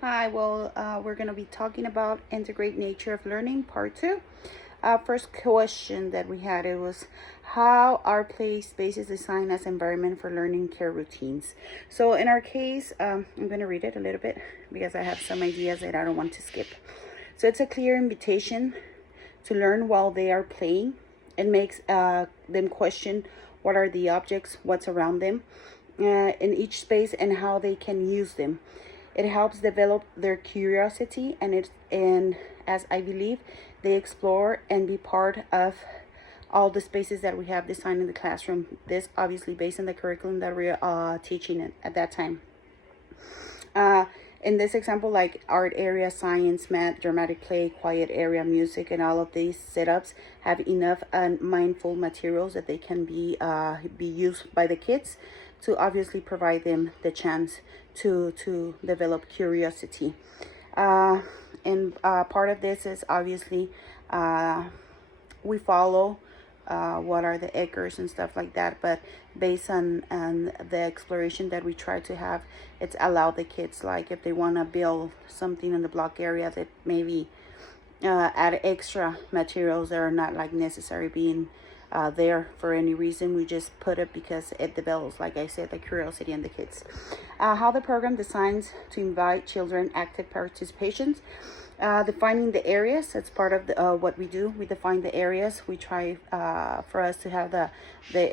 Hi, we're going to be talking about integrate nature of learning, part two. First question that we had, it was how are play spaces designed as environment for learning care routines? So in our case, I'm going to read it a little bit because I have some ideas that I don't want to skip. So it's a clear invitation to learn while they are playing. It makes them question what are the objects, what's around them in each space, and how they can use them. It helps develop their curiosity, and as I believe, they explore and be part of all the spaces that we have designed in the classroom. This obviously based on the curriculum that we're teaching at that time. Uh, in this example, like art area, science, math, dramatic play, quiet area, music, and all of these setups have enough and mindful materials that they can be used by the kids to obviously provide them the chance to develop curiosity. Uh, and part of this is obviously uh, we follow what are the acres and stuff like that, but based on the exploration that we try to have, it's allow the kids, like if they want to build something in the block area, that maybe add extra materials that are not like necessary being there for any reason. We just put it because it develops, like I said, the curiosity in the kids. How the program designs to invite children active participations. Defining the areas, that's part of what we do. We define the areas. We try for us to have the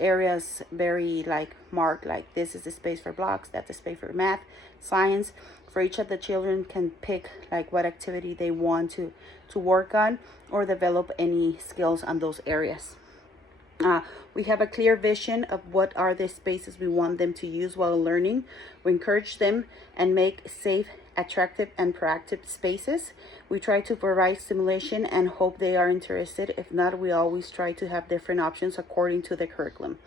areas very like marked, like this is the space for blocks, that's the space for math, science. For each of the children can pick like what activity they want to work on or develop any skills on those areas. We have a clear vision of what are the spaces we want them to use while learning. We encourage them and make safe, attractive, and proactive spaces. We try to provide stimulation and hope they are interested. If not, we always try to have different options according to the curriculum.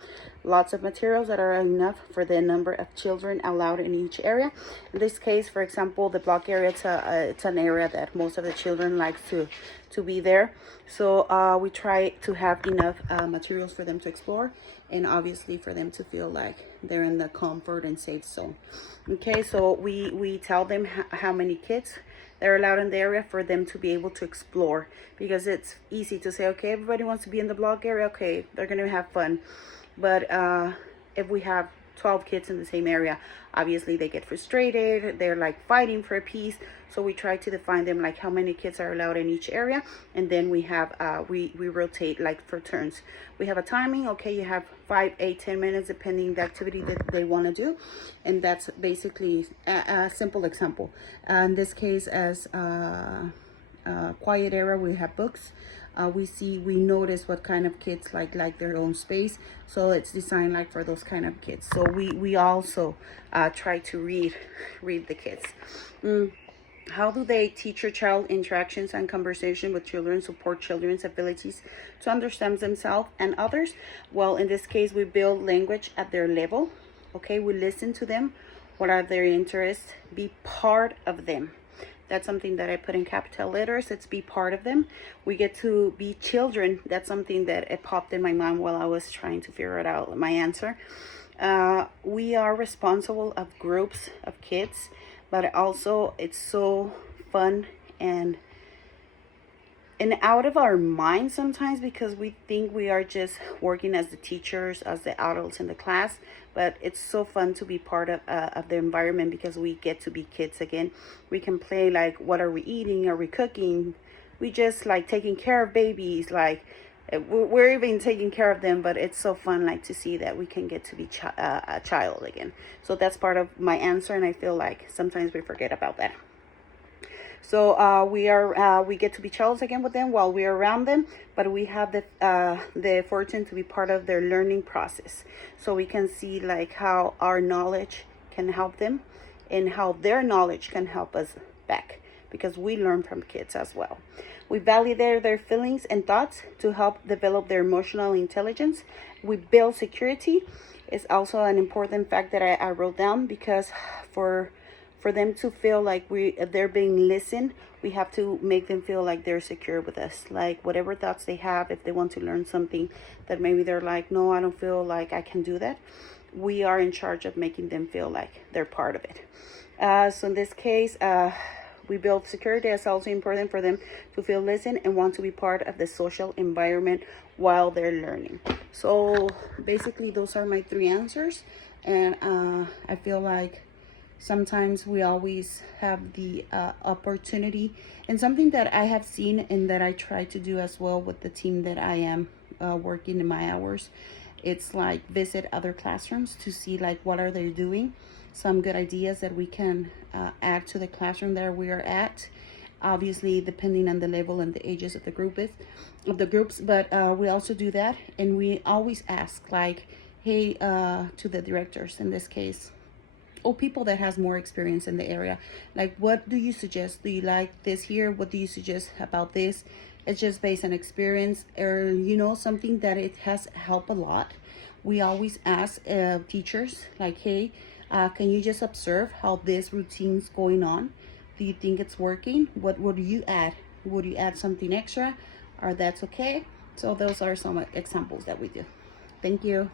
Lots of materials that are enough for the number of children allowed in each area. In this case, for example, the block area, it's an area that most of the children likes to be there. So we try to have enough materials for them to explore, and obviously for them to feel like they're in the comfort and safe zone. Okay, so we tell them how many kids they're allowed in the area for them to be able to explore, because it's easy to say, okay, everybody wants to be in the block area, okay, they're gonna have fun. But if we have 12 kids in the same area, obviously they get frustrated, they're like fighting for a piece. So we try to define them like how many kids are allowed in each area, and then we have we rotate like for turns. We have a timing, okay, you have 5, 8, 10 minutes depending the activity that they want to do. And that's basically a simple example. In this case, as quiet area, we have books. We notice what kind of kids like their own space, so it's designed like for those kind of kids. So we also try to read the kids. How do they teacher-child interactions and conversation with children support children's abilities to understand themselves and others? Well, in this case, we build language at their level. Okay, we listen to them. What are their interests? Be part of them. That's something that I put in capital letters. It's be part of them. We get to be children. That's something that it popped in my mind while I was trying to figure it out, my answer. We are responsible of groups of kids, but also it's so fun and out of our minds sometimes, because we think we are just working as the teachers, as the adults in the class. But it's so fun to be part of the environment, because we get to be kids again. We can play like, what are we eating? Are we cooking? We just like taking care of babies, like we're even taking care of them. But it's so fun like to see that we can get to be a child again. So that's part of my answer, and I feel like sometimes we forget about that. So we get to be childs again with them while we're around them, but we have the fortune to be part of their learning process. So we can see like how our knowledge can help them, and how their knowledge can help us back, because we learn from kids as well. We validate their feelings and thoughts to help develop their emotional intelligence. We build security. It's also an important fact that I wrote down, because for them to feel like they're being listened, we have to make them feel like they're secure with us. Like whatever thoughts they have, if they want to learn something that maybe they're like, no, I don't feel like I can do that, we are in charge of making them feel like they're part of it. So in this case, we build security as also important for them to feel listened and want to be part of the social environment while they're learning. So basically those are my 3 answers. And I feel like sometimes we always have the opportunity, and something that I have seen and that I try to do as well with the team that I am working in my hours, it's like visit other classrooms to see like what are they doing, some good ideas that we can add to the classroom that we are at, obviously depending on the level and the ages of the groups. But we also do that, and we always ask like, hey, to the directors in this case, or people that has more experience in the area, like, what do you suggest? Do you like this here? What do you suggest about this? It's just based on experience, or something that it has helped a lot. We always ask teachers like, hey, can you just observe how this routine's going on? Do you think it's working? What would you add? Would you add something extra, or that's okay? So those are some examples that we do. Thank you.